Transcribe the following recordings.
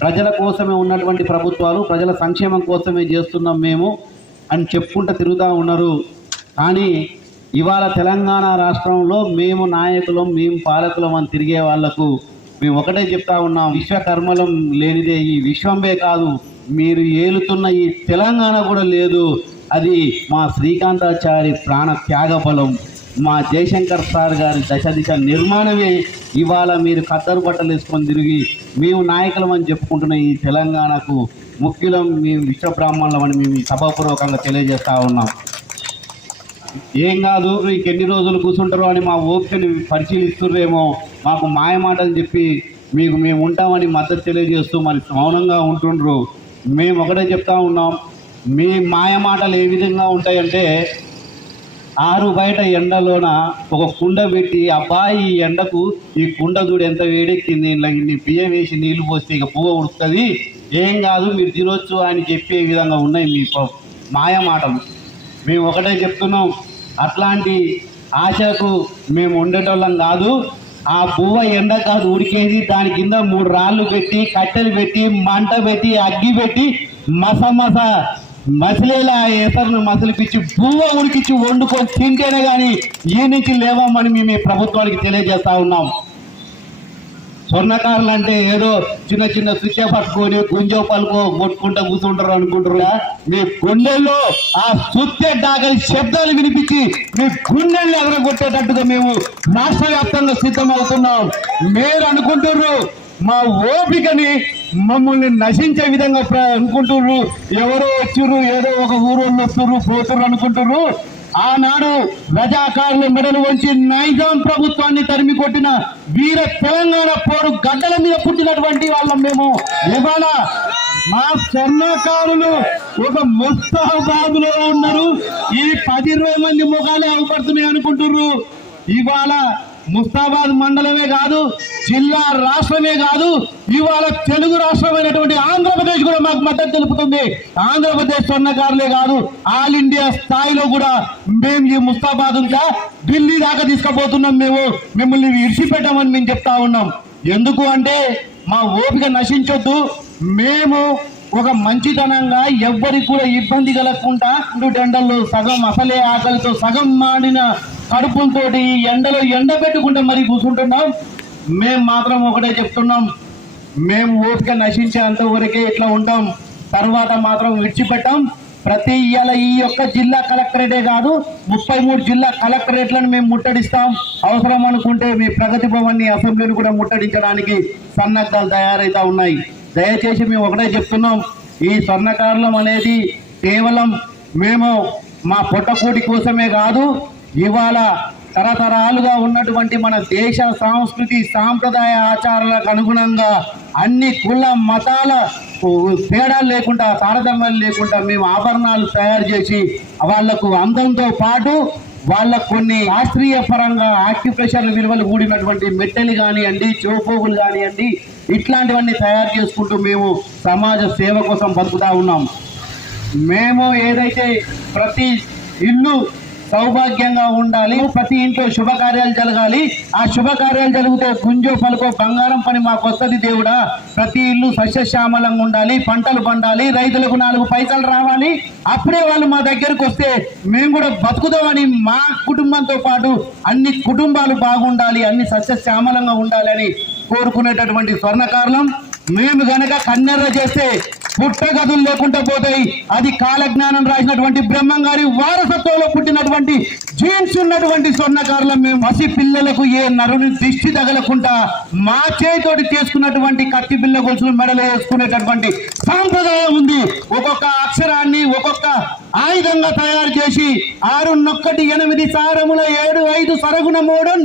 ప్రజల కోసమే ఉన్నటువంటి ప్రభుత్వాలు ప్రజల సంక్షేమం కోసమే చేస్తున్నాం మేము అని చెప్పుకుంటూ తిరుగుతూ ఉన్నారు. కానీ ఇవాళ తెలంగాణ రాష్ట్రంలో మేము నాయకులం మేము పాలకులం అని తిరిగే వాళ్ళకు మేము ఒకటే చెప్తా ఉన్నాం. విశ్వకర్మలం లేనిదే ఈ విశ్వంబే కాదు. మీరు ఏలుతున్న ఈ తెలంగాణ కూడా లేదు. అది మా శ్రీకాంతాచారి ప్రాణ త్యాగ బలం మా జయశంకర్ సార్ గారి దశ దిశ నిర్మాణమే ఇవాళ మీరు ఖద్దరు బట్టలు వేసుకొని తిరిగి మేము నాయకులం అని చెప్పుకుంటున్న ఈ తెలంగాణకు ముఖ్యులం మేము విశ్వబ్రాహ్మణులం అని మేము సభాపూర్వకంగా తెలియజేస్తూ ఉన్నాం. ఏం కాదు మీకు ఎన్ని రోజులు కూర్చుంటారో అని మా ఓపికని పరిశీలిస్తుర్రేమో మాకు మాయమాటలు చెప్పి మీకు మేము ఉంటామని మద్దతు తెలియజేస్తూ మరి మౌనంగా ఉంటుండ్రు. మేము ఒకటే చెప్తా ఉన్నాం మీ మాయమాటలు ఏ విధంగా ఉంటాయంటే ఆరు బయట ఎండలోన ఒక కుండ పెట్టి అబ్బాయి ఈ ఎండకు ఈ కుండ చూడు ఎంత వేడెక్కింది. ఇన్ని బియ్యం వేసి నీళ్ళు పోస్తే ఇక పువ్వు ఉడుతుంది ఏం కాదు మీరు తినొచ్చు అని చెప్పే విధంగా ఉన్నాయి మీ మాయ మాటలు. మేము ఒకటే చెప్తున్నాం. అట్లాంటి ఆశకు మేము ఉండేటోళ్ళం కాదు. ఆ పువ్వ ఎండ కాదు ఉడికేది. దాని కింద మూడు రాళ్ళు పెట్టి కట్టెలు పెట్టి మంట పెట్టి అగ్గి పెట్టి మస మస మసిలేలా ఎసరును మసిలిపించి పువ్వ ఉడికిచ్చి వండుకొని తింటేనే కానీ ఈ నుంచి లేవమని మేము ఈ ప్రభుత్వానికి తెలియజేస్తా ఉన్నాం. స్వర్ణకారులు అంటే ఏదో చిన్న చిన్న శిక్ష పట్టుకొని గుంజో పలుకో కొట్టుకుంటా కూర్చుంటారు అనుకుంటారుగా మీ గుండెల్లో ఆ సుత్తే డాగలి శబ్దాలు వినిపించి మీ గుండెల్ని ఎగరగొట్టేటట్టుగా మేము రాష్ట్ర వ్యాప్తంగా సిద్ధమవుతున్నాం. మీరు అనుకుంటున్నారు మా ఓపికని మమ్మల్ని నశించే విధంగా అనుకుంటున్నారు ఎవరో వచ్చిర్రు ఏదో ఒక ఊరు వస్తుర్రు పోతుర్రు అనుకుంటున్నారు ఆనాడు రజాకారుల మెడలు వంచి నైజాం ప్రభుత్వాన్ని తరిమి కొట్టిన వీర తెలంగాణ పోరు గడ్డల మీద పుట్టినటువంటి వాళ్ళం మేము. ఇవాళ మా స్వర్ణకారులు ఒక ముస్తాబాద్లో ఉన్నారు. ఈ పది ఇరవై మంది ముఖాలే అవపడుతున్నాయి అనుకుంటుర్రు. ఇవాళ ముస్తాబాద్ మండలమే కాదు జిల్లా రాష్ట్రమే కాదు ఇవాళ తెలుగు రాష్ట్రమైనటువంటి ఆంధ్రప్రదేశ్ కూడా మాకు మద్దతు తెలుపుతుంది. ఆంధ్రప్రదేశ్ స్వర్ణకారులే కాదు ఆల్ ఇండియా స్థాయిలో కూడా మేము ఈ ముస్తాబాద్ ఇంకా ఢిల్లీ దాకా తీసుకుపోతున్నాం మేము. మిమ్మల్ని ఇడిచిపెట్టామని మేము చెప్తా ఉన్నాం. ఎందుకు అంటే మా ఓపిక నశించొద్దు. మేము ఒక మంచితనంగా ఎవ్వరికి కూడా ఇబ్బంది కలగకుండా రెండు సగం అసలే ఆకలితో సగం మాడిన కడుపులతో ఈ ఎండలో ఎండ పెట్టుకుంటే మరి కూర్చుంటున్నాం. మేము మాత్రం ఒకటే చెప్తున్నాం. మేము ఓపిక నశించేంత వరకే ఇట్లా ఉంటాం తర్వాత మాత్రం విడిచిపెట్టాం. ప్రతి ఇవాళ ఈ యొక్క జిల్లా కలెక్టరేటే కాదు ముప్పై మూడు జిల్లా కలెక్టరేట్లను మేము ముట్టడిస్తాం. అవసరం అనుకుంటే మీ ప్రగతి భవన్ని అసెంబ్లీని కూడా ముట్టడించడానికి సన్నద్ధాలు తయారైతా ఉన్నాయి. దయచేసి మేము ఒకటే చెప్తున్నాం. ఈ స్వర్ణకారులం అనేది కేవలం మేము మా పొట్టకూటి కోసమే కాదు ఇవాళ తరతరాలుగా ఉన్నటువంటి మన దేశ సంస్కృతి సాంప్రదాయ ఆచారాలకు అనుగుణంగా అన్ని కుల మతాల తేడాలు లేకుండా తారతమ్యాలు లేకుండా మేము ఆభరణాలు తయారు చేసి వాళ్ళకు అందంతో పాటు వాళ్ళకు కొన్ని శాస్త్రీయ పరంగా ఆక్యుప్రెషర్ విలువలు కూడినటువంటి మెట్టెలు కానివ్వండి చోపోగులు కానివ్వండి ఇట్లాంటివన్నీ తయారు చేసుకుంటూ మేము సమాజ సేవ కోసం బతుకుతా ఉన్నాం. మేము ఏదైతే ప్రతి ఇల్లు సౌభాగ్యంగా ఉండాలి. ప్రతి ఇంట్లో శుభకార్యాలు జరగాలి. ఆ శుభకార్యాలు జరిగితే గుంజో పలుకో బంగారం పని మాకు వస్తుంది దేవుడా. ప్రతి ఇల్లు సస్యశ్యామలంగా ఉండాలి. పంటలు పండాలి. రైతులకు నాలుగు పైసలు రావాలి. అప్పుడే వాళ్ళు మా దగ్గరకు వస్తే మేము కూడా బతుకుదామని మా కుటుంబంతో పాటు అన్ని కుటుంబాలు బాగుండాలి అన్ని సస్యశ్యామలంగా ఉండాలి అని కోరుకునేటటువంటి స్వర్ణకారణం మేము గనక కన్నెర్ర చేస్తే పుట్టగదులు లేకుండా పోతాయి. అది కాలజ్ఞానం రాసినటువంటి బ్రహ్మం గారి వారసత్వంలో పుట్టినటువంటి జీన్స్ ఉన్నటువంటి స్వర్ణకారులం మేము మసి పిల్లలకు ఏ నరుని దిష్టి తగలకుండా మా చేతితోటి చేసుకున్నటువంటి కత్తి పిల్ల గొలుసులు మెడలు వేసుకునేటటువంటి సాంప్రదాయం ఉంది. ఒక్కొక్క అక్షరాన్ని ఒక్కొక్క ఆయుధంగా తయారు చేసి ఆరు నొక్కటి ఎనిమిది సారముల ఏడు ఐదు సరగుణ మూడన్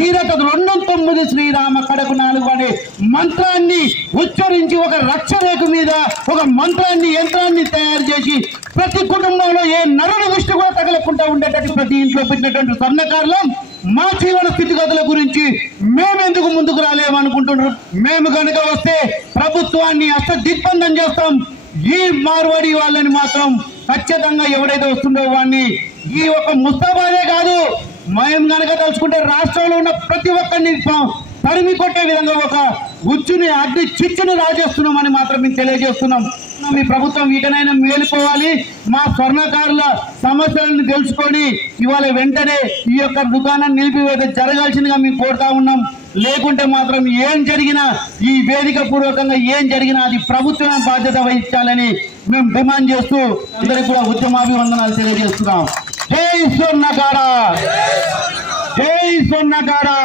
తీరత రెండు తొమ్మిది శ్రీరామ కడకు నాలుగు అనే మంత్రాన్ని ఉచ్చరించి ఒక రక్షరేఖ మీద ఒక మంత్రాన్ని యంత్రాన్ని తయారు చేసి ప్రతి కుటుంబంలో ఏ నరుని దృష్టి కూడా తగలకుండా ఉండేటట్టు ప్రతి ఇంట్లో పెట్టినటువంటి స్వర్ణకారులం మా జీవన స్థితిగతుల గురించి మేమెందుకు ముందుకు రాలేమనుకుంటున్నారు? మేము కనుక వస్తే ప్రభుత్వాన్ని అష్ట దిగ్బంధం చేస్తాం. ఈ మార్వాడి వాళ్ళని మాత్రం ఖచ్చితంగా ఎవడైతే వస్తుందో వాడిని ఈ ఒక ముస్తాబాదే కాదు. మేము కనుక తలుచుకుంటే రాష్ట్రంలో ఉన్న ప్రతి ఒక్కరిని ప- తరిమి కొట్టే విధంగా ఒక ఉచ్చుని అగ్ని చిచ్చుని రాజేస్తున్నామని మాత్రం మేము తెలియజేస్తున్నాం. మీ ప్రభుత్వం ఇకనైనా మేలుకోవాలి. మా స్వర్ణకారుల సమస్యలను తెలుసుకొని ఇవాళ వెంటనే ఈ యొక్క దుకాణం నిలిపివేత జరగాల్సిందిగా మేము కోరుతా ఉన్నాం. లేకుంటే మాత్రం ఏం జరిగినా ఈ వేదిక పూర్వకంగా ఏం జరిగినా అది ప్రభుత్వమే బాధ్యత వహించాలని మేము డిమాండ్ చేస్తూ ఇద్దరికి కూడా ఉద్యమాభివందనాలు తెలియజేస్తున్నాం. जय सोनाकारा जय सोनाकारा